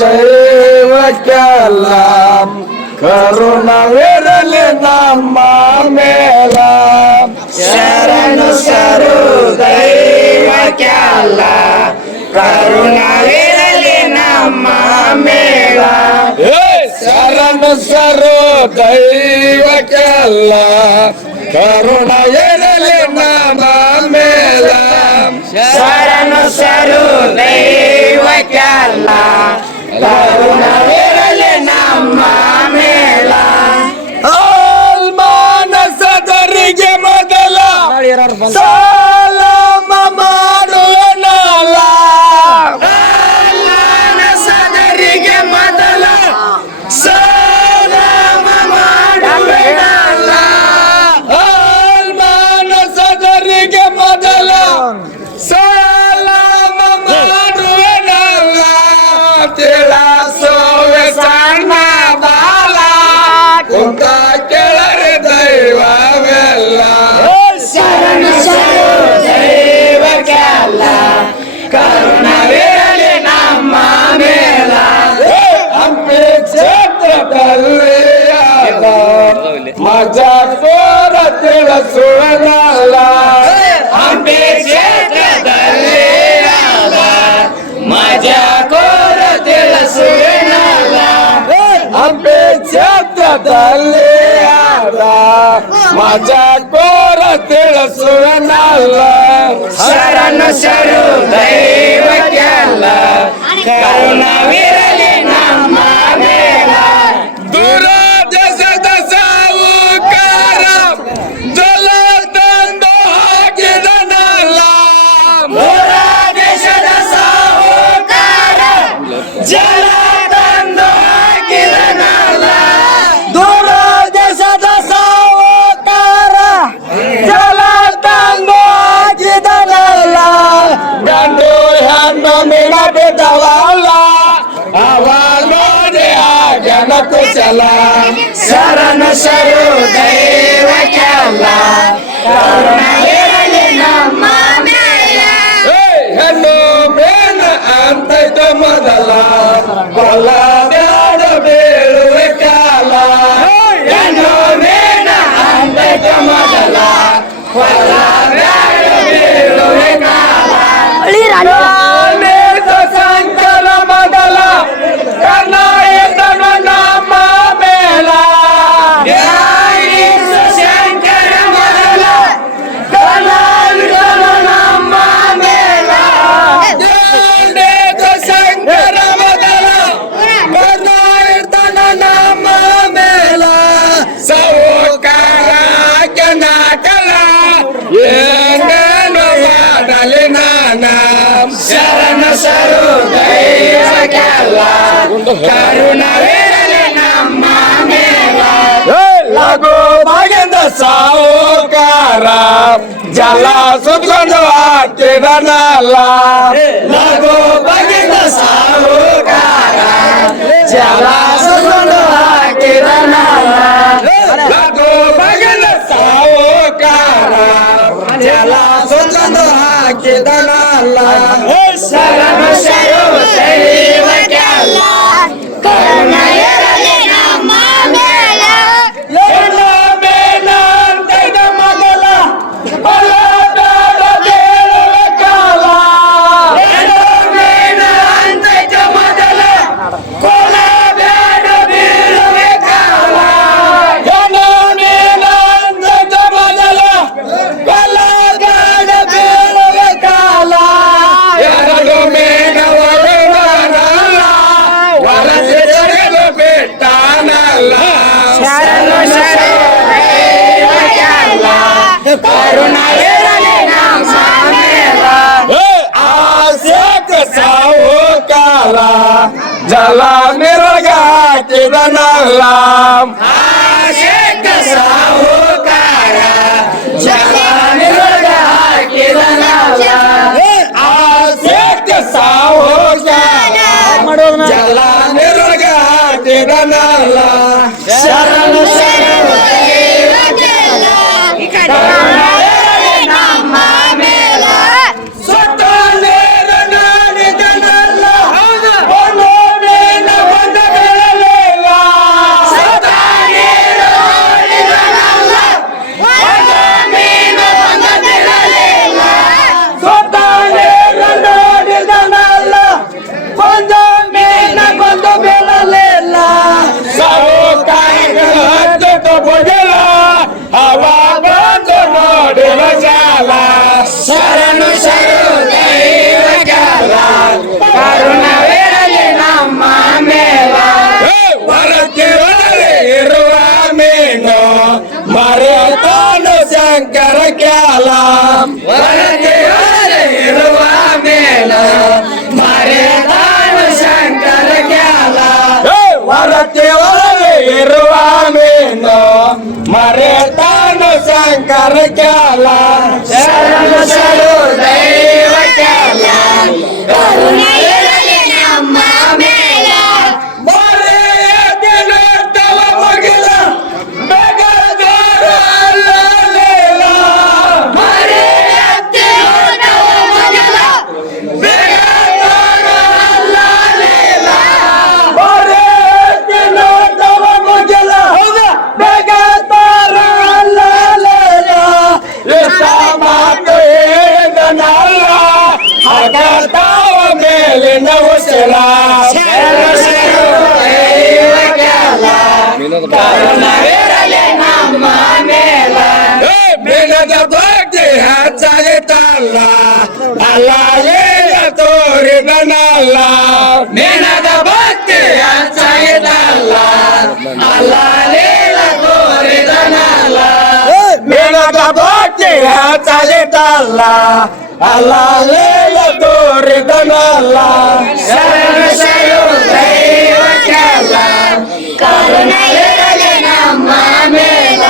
ದೈವಕ್ಕೆಲ್ಲ ಕರುಣವಿರಲಿ ನಮ್ಮ ಮೇಲ ಶರಣು ಶರು ದೈವಕ್ಕೆಲ್ಲ ಕರುಣವಿರಲಿ ನಮ್ಮ ಮೇಲ ಶರಣು ಶರು ದೈವಕ್ಕೆಲ್ಲ ಕರುಣ ಇರಲಿ ನಮ್ಮ ಮೇಲ ಶರಣು ಶರು ದೈವಕ್ಕೆಲ್ಲ ಕರುಣವಿರಲಿ ನಮ್ಮ ಮೇಲ ಮಾನಸದರಿಗೆ ಮೊದಲ ಸಾಲಮ ಮಾಡುವನಲ್ಲ ಮಾನಸದರಿಗೆ ಮೊದಲ ಸಾಲಮ ಮಾಡುವನಲ್ಲ ಮಾನಸದರಿಗೆ ಮೊದಲ ಸಾಲಮ ಮಾಡುವನಲ್ಲ ತಿಳಿಸೋವೆ ಸಣ್ಣ ಬಾಲ ಕುಂತ ಕೆಳರೆ ದೈವವೆಲ್ಲ ಶರಣು ಶರು ದೈವಕ್ಕೆಲ್ಲ ಕರುಣವಿರಲಿ ನಮ್ಮ ಮೇಲ ಹಂಪಿ ಕ್ಷೇತ್ರದಲ್ಲಿ ಮಜಾ ಕೋರ ತಿಳಿಸುವನಲ್ಲ ಹಂಪಿ ಕ್ಷೇತ್ರದಲ್ಲಿ ಮಜಾ ಕೋರ ತಿಳಿಸುವನಲ್ಲ ಹಂಪಿ ಕ್ಷೇತ್ರದಲ್ಲಿ ಮಜಾ ಕೋರ ತಿಳಿಸುವನಲ್ಲ ಶರಣು ಶರು ದೈವಕ್ಕೆಲ್ಲ ಕರುಣವಿರಲಿ ನಮ್ಮ ಮೇಲ ದೂರ ದೇಶದ ಸಾವುಕಾರ ಜಲ ತಂದು ಹಾಕಿದನಲ್ಲ ಮೂರ ದೇಶದ ಸಾಹುಕಾರ ಜಲ ತಂದು ಹಾಕಿದನಲ್ಲ ದೂರ ದೇಶದ ಸಾವುಕಾರ ಜಲ ತಂದು ಹಾಕಿದನಲ್ಲ ಗಂಡು ಹೆಣ್ಣು ಮಿಡಬಿದ್ದವಲ್ಲ ಅವ ನೋಡಿ ಆಗನ ಕುಶಲ ಶರಣು ಶರು ದೈವಕ್ಕೆಲ್ಲ ಕರುಣವಿರಲಿ ನಮ್ಮ ಮೇಲ ಹೆಣ್ಣು ಮೇನ ಅಂತೈತ ಮೊದಲ ಕೊಲ್ಲ ಬ್ಯಾಡ ಬೀಳುವೆ ಕಾಲ ಹೆಣ್ಣು ಮೇಣ ಅಂತೈತ ಮೊದಲ ಹೊಲ ಬ್ಯಾಡ ಬೀಳುವೆ ಕಾಲ ಮೇಘ ಸಂಕಲ ಮೊದಲ ಕರ್ನಾಟಕನ ನಮ್ಮ ಮೇಲ ಧ್ಯಾನಿಸ ಶಂಕರ ಮೊದಲ ಕಲಾವಿದನ ನಮ್ಮ ಮೇಲ ಮೇಘ ಸಂಕರ ಮೊದಲ ಕರ್ನಾಟಕನ ನಮ್ಮ ಮೇಲ ಸೌಕಾರ ಕನಕಲ ಏನೇನು ಮಾಡಲಿ ನಾನ ಶರಣು ಶರು ದೈವಕ್ಕೆಲ್ಲ ಕರುಣವಿರಲಿ ನಮ್ಮ ಮೇಲ ಲಘು ಭಾಗ್ಯದ ಸಾವುಕಾರ ಜಲ ಸುತ್ಕೊಂಡು ಹಾಕಿದನಲ್ಲ ಲಘು ಬಗೆದ ಸಾಹುಕಾರ ಜಲ ಸುಕೊಂಡು ಹಾಕಿದನಲ್ಲ ಲಘು ಭಾಗ್ಯದ ಸಾವುಕಾರ ಜಲ ಸುತ್ಕೊಂಡು ಹಾಕಿದನಲ್ಲ ಶರಣು ಶರು ದೈವಕ್ಕೆಲ್ಲ ಕರುಣವಿರಲಿ ನಮ್ಮ ಮೇಲ ಎಲ್ಲ ಬೇಡ ಅಂತೈದ ಮೊದಲ ಬಲ ಬೇಡ ಬೇಡುವ ಕಾಲ ಹೆಣ್ಣು ಮೇಣ ಅಂತೈತ ಮೊದಲ ಕೊಲ ಬೇಡ ಬೀಳುವೆ ಕಾಲ ಹೆಣ್ಣು ಮೇಲ ಅಂತೈದ ಮೊದಲ ಬಲ ಬೇಡ ಬೇಡುವ ಕಾಲ ಎರಡು ಮೇಣವರು ಬರಲ್ಲ ವರದಿ ಜಗದು ಬಿಟ್ಟಾನಲ್ಲ ಶರಣು ಶರು ದೈವಕ್ಕೆಲ್ಲ ಕರುಣವಿರಲಿ ನಮ್ಮ ಮೇಲ ಆಸೆಕ ಸಾವುಕಾರ ಜಲ ಮಿರಗ ಹಾಕಿದನಲ್ಲ ಆಶೆಕ ಸಾಹುಕಾರ ಜಲ ನಿರಗ ಹಾಕಿದನಲ್ಲ ಆಸೆಕ ಸಾವುಕಾರ ಜಲ ಮಿರಗ ಹಾಕಿದನಲ್ಲ ಶರಣು ಶರು ದೈವಕ್ಕೆಲ್ಲ ಕರುಣವಿರಲಿ ನಮ್ಮ ಮೇಲ ಸತ್ತ ನೇರ ನಾಡಿದನಲ್ಲ ಒಂದು ಹೊರತೆಯೊಳಗೆ ಇರುವ ಮೇಲ ಮರೆತಾನು ಶಂಕರ ಜ್ಞಾನ ಹೊರತೆ ಒಳಗೆ ಇರುವ ಮೀನು ಮರೆತಾನು ಶಂಕರ ಖ್ಯಾಲ ಶರಣು ಶರಣು ದೈವ ಜ್ಞಾನ ಕರುಣೆ ಇರಲಿ ನಮ್ಮ ಮೇಲ ಮರೆಯದೆ ನೋಡ್ತವ ಮಗಿಲ ಬೆಗದೋರ ಅಲ್ಲಲೇಲ ಮರೆಯತ್ತೆ ನೋಡವ ಮಗಲ ಬೆಗದೋರ ಅಲ್ಲಲೇಲ ಮರೆಯದೆ ನೋಡ್ತವ ಮಗಿಲ ಬೆಗದೋರ ಅಲ್ಲಲೇಲ ಎಷ್ಟ ಮಾತು ಹೇಳಿದನಲ್ಲ ಹಗತಾವ ಮೇಲಿನ ಉಸಿರ ಶರಣು ಶರಣು ದೈವ ಜ್ಞಾನ ಕರುಣೆ ಇರಲಿ ನಮ್ಮ ಮೇಲ ಬಿನದ ಭಕ್ತಿ ಹೆಚ್ಚಾಗಿತ್ತಲ್ಲ ಅಲ್ಲ ತೋರಿದನಲ್ಲ ಮೇನದ ಭಕ್ತಿ ಹೆಚ್ಚಾಗಿದಲ್ಲ ಅಲ್ಲಾಲೇಲ ತೋರಿದನಲ್ಲ ಬಿನದ ಭಕ್ತಿ ಹೆಚ್ಚಾಗಿತ್ತಲ್ಲ ಅಲ್ಲ ತೋರಿದನಲ್ಲ ಶರಣು ಶರಣು ದೈವ ಜ್ಞಾನ ಕರುಣೆ ಇರಲಿ ನಮ್ಮ ಮೇಲ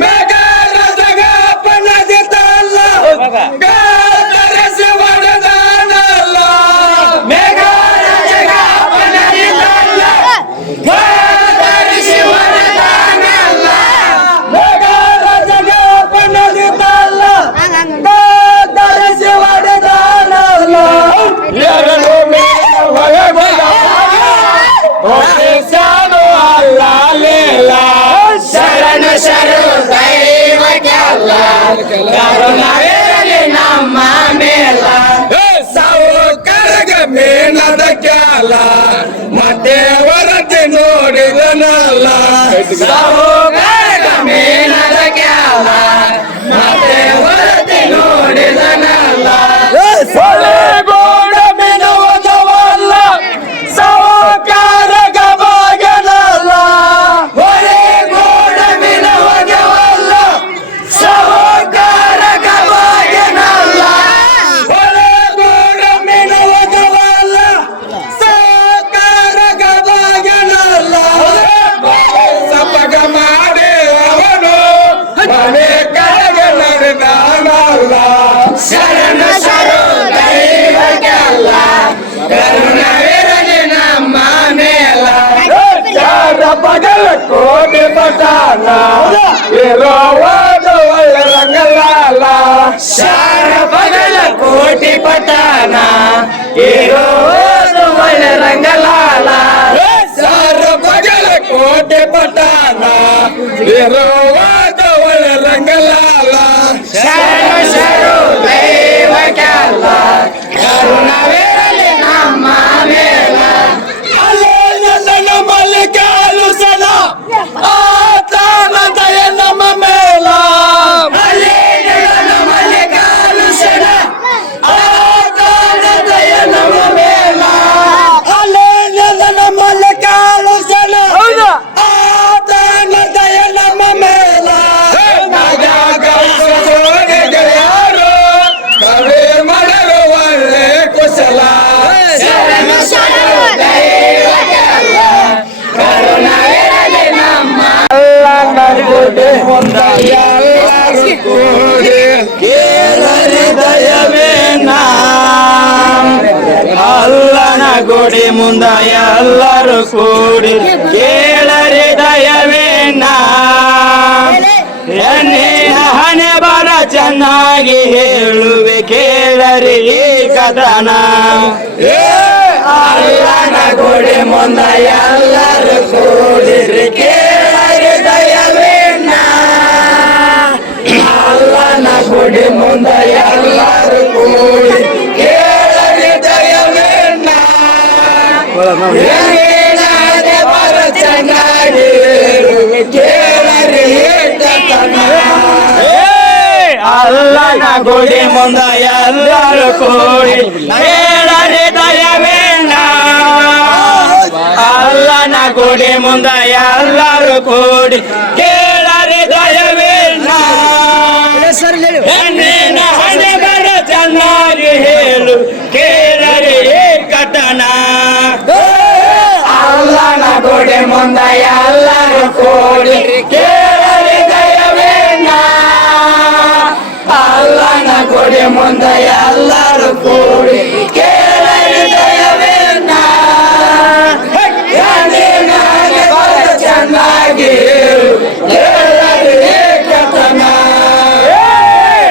ಮೇಘರ ಜಗಪ್ಪನದಿತ್ತಲ್ಲ ಗಾದರಸಿ ಒಡೆದಾನಲ್ಲ ಮೇಘರ ಜಗಪ್ಪನದಿದ್ದಲ್ಲ ಗಾದರಿಸಿ ವರದಾನಲ್ಲ ಮೇಘರ ಜಗಪ್ಪನದಿತ್ತಲ್ಲ ಗಾದರಸಿ ಒಡೆದಾನಲ್ಲ ಎರಡು ಒಳಗೊಂಡ ಶಾನು ಅಲ್ಲ ಲೇಲ ಶರಣು ಶರಣು ದೈವ ಜ್ಞಾನ ಕರುಣೆ ಇರಲಿ ನಮ್ಮ ಮೇಲ ಸಾವುಕರಗ ಮೇನದ ಕ್ಯಾಲ ಮತ್ತೆ ವರದಿ ನೋಡಿದನಲ್ಲ ಸಾಹುಕಾರ ಮೇನದ ಜ್ಞಾನ ಮತ್ತೆ ವರದಿ ನೋಡಿದನಲ್ಲ ಸೊಳೆಗೋಡ ಮಿನುವುದವಲ್ಲ ಸಾವುಕಾರಗ ಬಾಗನಲ್ಲ ಹೊಳೆಗೋಡ ಮಿನುವುದವಲ್ಲ ಸಾಹುಕಾರ ಗವಾಗನಲ್ಲ ಸೊಳೆಗೋಡ ಮಿನುವುದವಲ್ಲ ಸಾವುಕಾರಗ ಬಾಗನಲ್ಲ ಸಪಗ ಮಾಡಿ ಅವನು ಮನೆ ಕಡೆಗೆ ನಡೆದಾನಲ್ಲ ಶರಣು ಶರಣು ದೈವ ಜ್ಞಾನ ಕರುಣೆ ಇರಲಿ ನಮ್ಮ ಮೇಲ ಚಾರ ಪಗಲ ಕೋಟಿ ಪಟಾನ ಇರೋವಾದ ಒಳ್ಳೆ ರಂಗಲಾಲ ಶಾರ ಪಗಲ ಕೋಟಿ ಪಟಾನ ಇರೋದು ಒಳ್ಳೆ ರಂಗಲಾಲ ಚಾರ ಪಗಲ ಕೋಟಿ ಪಟಾನ ಇರೋವಾದ ಒಳ್ಳೆ ರಂಗಲಾಲ ಶರಣು ಶರಣು ದೈವ ಜ್ಞಾನ ಕರುಣವಿರಲಿ ನಮ್ಮ ಮೇಲ ಅಲ್ಲೇ ನನ್ನ ಮಲ್ಲಿಕಾಲು ಸಲ ಆತನ ದಯ ನಮ್ಮ ಮೇಲ ಅಲ್ಲೇ ನಿನ್ನ ಮಲ್ಲಿಕಾಲು ಶರ ಆತನ ದಯ ನಮ್ಮ ಮೇಲ ಅಲ್ಲೇ ನನ್ನ ಮಲ್ಲಿಕಾಲು ಸಲ ಆತನ ದಯ ನಮ್ಮ ಮೇಲ ಯಾರು ಕವಿ ಮಾಡಲು ಒಳ್ಳೆ ಕುಶಲ ಶರಣು ಶರಣು ದೈವ ಜ್ಞಾನ ಕರುಣವಿರಲಿ ನಮ್ಮ ಗುಡಿ ಮುಂದ ಎಲ್ಲರೂ ಕೂಡಿ ಕೇಳರಿ ದಯವೇನ ಅಲ್ಲನ ಗುಡಿ ಮುಂದ ಎಲ್ಲರೂ ಕೂಡಿ ಕೇಳರಿ ದಯವೇನ ಎನ್ನಿನ ಹಣೆ ಬರ ಚೆನ್ನಾಗಿ ಹೇಳುವೆ ಕೇಳರಿ ಈ ಕಥನ ಅಲ್ಲನ ಗುಡಿ ಮುಂದ ಎಲ್ಲರೂ ಕೂಡಿರಿ ಕೇಳರಿ ದಯವೇನ ಅಲ್ಲನ ಗುಡಿ ಮುಂದ ಎಲ್ಲರೂ ಕೂಡಿ ಕೇಳರಿ ದಯವೇನ ಎನ್ನಿನ ಹಣೆ ಬರ ಚೆನ್ನಾಗಿ ಹೇಳುವೆ ಕೇಳರಿ ಈ ಕಥನ ಅಲ್ಲನ ಗುಡಿ ಮುಂದ ಎಲ್ಲರೂ ಕೂಡಿ ಕೇಳರಿ ದಯವೇನ ಅಲ್ಲನ ಗುಡಿ ಮುಂದ ಎಲ್ಲರೂ ಕೂಡಿ ಕೇಳರಿ ದಯವೇನ ಹೆಣ್ಣಿನ ಮುಂದ ಎಲ್ಲರೂ ಕೂಡಿ ಕೇಳರಿ ದಯವೇನ ಅಲ್ಲನ ಗುಡಿ ಮುಂದ ಎಲ್ಲರೂ ಕೂಡಿ ಕೇಳರಿ ದಯವೇನ ಚೆನ್ನಾಗಿ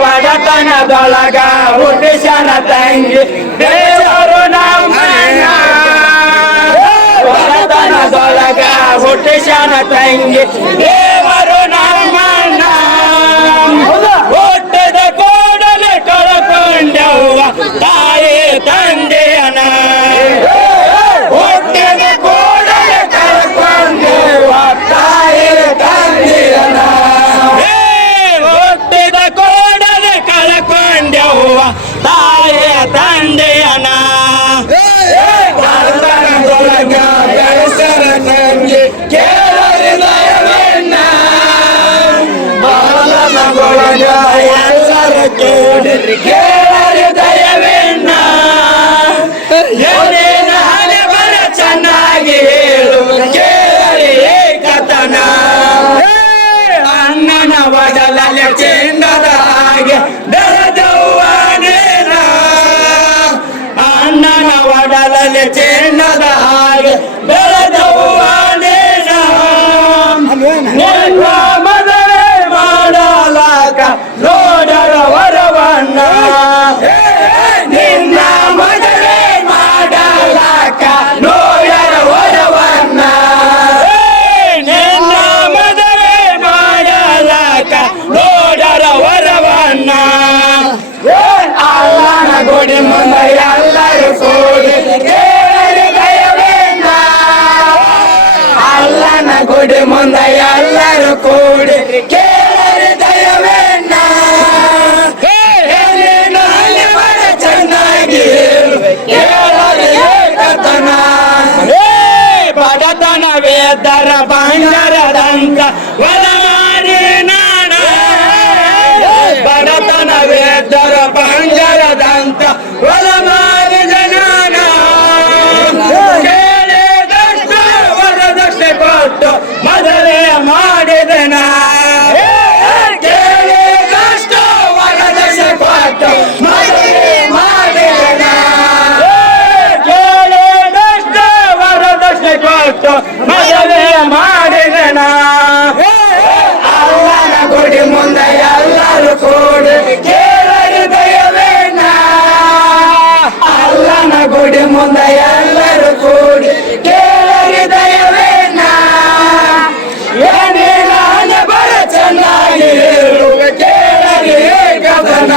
ಬಡತನದೊಳಗ ಹುಟ್ಟಿಸನ ತಂಗಿ ದೇವರು ನಮ್ಮನ್ನ ಬಡತನದೊಳಗ ಹುಟ್ಟಿಸನ ತಂಗಿ ದೇವರು ನಮ್ಮನ್ನ ಹುಟ್ಟಿದ ಕೂಡಲೇ ಕಳ್ಕೊಂಡವ್ವ ತಾಯಿ ತಂದೆಯನ ಹುಟ್ಟಿದ ಕೂಡಲೇ ಕಳ್ಕೊಂಡವ್ವ ತಾಯಿ ತಂದೆಯನ ಹುಟ್ಟಿದ ಕೂಡಲೇ ಕಳ್ಕೊಂಡವ್ವ ತಾಯಿ ತಂದೆಯನ ಬೆಳೆಸರ ತಂಗಿ ಕೇಳರಿ ದಯವೇನ ಬಾಲನಗೊಳಗ ಎಲ್ಲರ ಕೂಡಿರಿ ಕೇಳರಿ ದಯವೇನ ಏನೇನ ಹಣೆ ಬರ ಚೆನ್ನಾಗಿ ಹೇಳು ಕೇಳರಿ ಏಕತನ ಅಣ್ಣನ ಒಡಲಲ್ಲಿ ಚಿನ್ನದ ಹಾಗೆ ಬೆಳೆದವ್ವನೇನ ಅಣ್ಣನ ಒಡಲಲ್ಲಿ ಚಿನ್ನದ ಹಾಗೆ ಬೆಳೆದವ್ವನೇನ ನಿನ್ನ ಮದುವೆ ಮಾಡಲಾಕ ನೋಡರ ವರವನ್ನ ನಿನ್ನ ಮದುವೆ ಮಾಡಲಾಕ ನೋಡರ ವರವನ್ನ ನಿನ್ನ ಮದುವೆ ಮಾಡಲಾಕ ನೋಡರ ವರವನ್ನ ಅಲ್ಲನ ಗುಡಿ ಮುಂದೆ ಎಲ್ಲರೂ ಕೂಡಿ ಕೇಳರಿ ದಯವೇನ ಅಲ್ಲನ ಗುಡಿ ಮುಂದೆ ಎಲ್ಲರೂ ಕೂಡಿ ಕೇಳರಿ ದಯವೇನ ಏನೇನು ಹಣೆ ಬರ ಚೆನ್ನಾಗಿ ಕೇಳರಿ ಏಕತನ ಬಡತನವೇದರ ಬಂಡರದಂತ ಒಲ ಮಾಡಿ ನಾಡ ಬಡತನವೇದರ ಬಂಡರದಂತ ಒಲ ಮಾಡಿದ ನಾನ ಕೇಳಿದಷ್ಟು ವರದಕ್ಷಿಣೆ ಕೊಟ್ಟು ಮದುವೆ ಮಾಡಿದನ ಕೇಳಿದಷ್ಟು ವರದಕ್ಷಿಣೆ ಕೊಟ್ಟು ಮದುವೆ ಮಾಡಿದನ ಕೇಳಿದಷ್ಟು ವರದಕ್ಷಿಣೆ ಕೊಟ್ಟು ಮದುವೆ ಮಾಡಿದನ ಅಲ್ಲನ ಗುಡಿ ಮುಂದೆ ಎಲ್ಲರೂ ಕೂಡಿ ಕೇಳರಿ ದಯವೇನ ಅಲ್ಲನ ಗುಡಿ ಮುಂದೆ ಎಲ್ಲರೂ ಕೂಡಿ ಕೇಳರಿ ದಯವೇನ ಏನೇನ ಹಣೆ ಬರ ಚೆನ್ನಾಗಿ ಹೇಳುವ ಕೇಳರಿ ಏಕತನ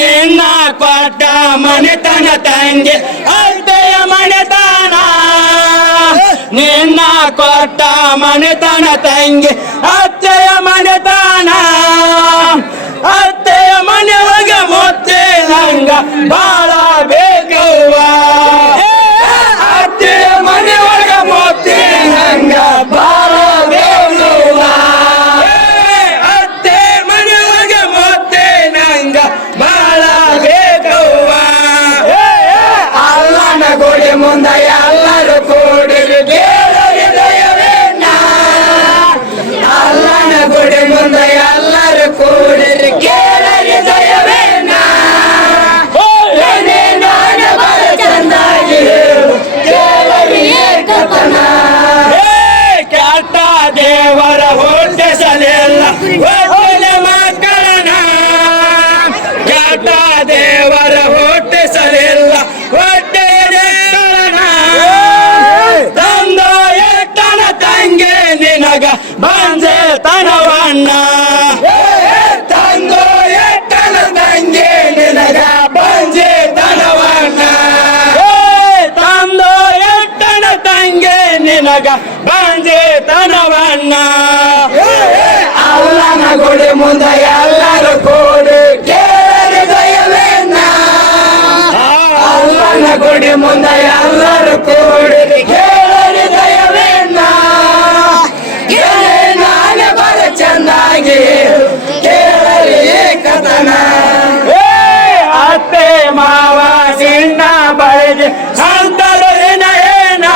ನಿನ್ನ ಕೊಟ್ಟ ಮನೆತನ ತಂಗಿ ಅತ್ತೆಯ ಮನೆತನ ನಿನ್ನ ಕೊಟ್ಟ ಮನೆತನ ತಂಗಿ ಅತ್ತೆಯ ಮನೆತನ ಅತ್ತೆಯ ಮನೆಯೊಳಗ ಮುತ್ತೆ ನಂಗ ಬಾಳ ಬೇಕವ್ವ ಅತ್ತೆಯ ಮನೆಯೊಳಗ ಮುತ್ತೆ ನಂಗ ಬಾಳ ಬೇಕವ್ವ ಅತ್ತೆ ಮನೆಯೊಳಗ ಮುತ್ತೆ ನಂಗ ಬಾಳ ಬೇಕವ್ವ ಅಲ್ಲನ ಗುಡಿ ಮುಂದೆ ಎಲ್ಲರೂ ಕೂಡಿ ಕೇಳರಿ ದಯವೇನ ಅಲ್ಲನ ಗುಡಿ ಮುಂದೆ ಎಲ್ಲರೂ ಕೂಡಿ ಕೇಳರಿ ದಯವೇನ ಏನೇನು ಹಣೆ ಬರ ಚೆನ್ನಾಗಿ ಹೇಳು ಕೇಳರಿ ಏಕತನ ಕೆಟ್ಟ ದೇವರ ಹುಟ್ಟಿಸಲಿಲ್ಲ ಒಟ್ಟಿನ ಮಕ್ಕಳನ ಕೆಟ್ಟ ದೇವರ ಹುಟ್ಟಿಸಲಿಲ್ಲ ಒಟ್ಟಿನ ತಂದೋ ಎಟ್ಟನ ತಂಗೆ ನಿನಗ ಬಂಜೆ ತನವನ್ನ ತಂದೋ ಎಟ್ಟನ ತಂಗೆ ನಿನಗ ಬಂಜೆ ತನವನ್ನ ತಂದೋ ಎಟ್ಟನ ತಂಗೆ ನಿನಗ ಬಂಜೆ ತನವನ್ನ ಅಲ್ಲನ ಗುಡಿ ಮುಂದೆ ಎಲ್ಲರೂ ಕೂಡಿ ಕೇಳರಿ ದಯವೇನ ಅಲ್ಲನ ಗುಡಿ ಮುಂದೆ ಎಲ್ಲರೂ ಕೂಡಿ ಕೇಳರಿ ದಯವೇನ ಏನೇನು ಹಣೆ ಬರ ಚೆನ್ನಾಗಿ ಕೇಳರಿ ಏಕತನ ಅತ್ತೆ ಮಾವ ಸಿಣ್ಣ ಬಳಿಗೆ ಸಂತರು ಏನ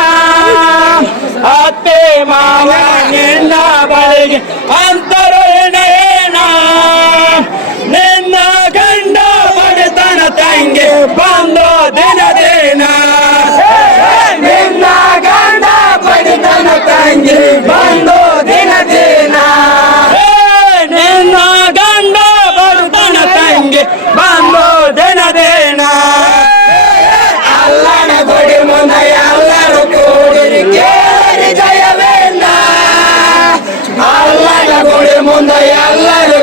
ಮುಂದೆ ಎಲ್ಲರೂ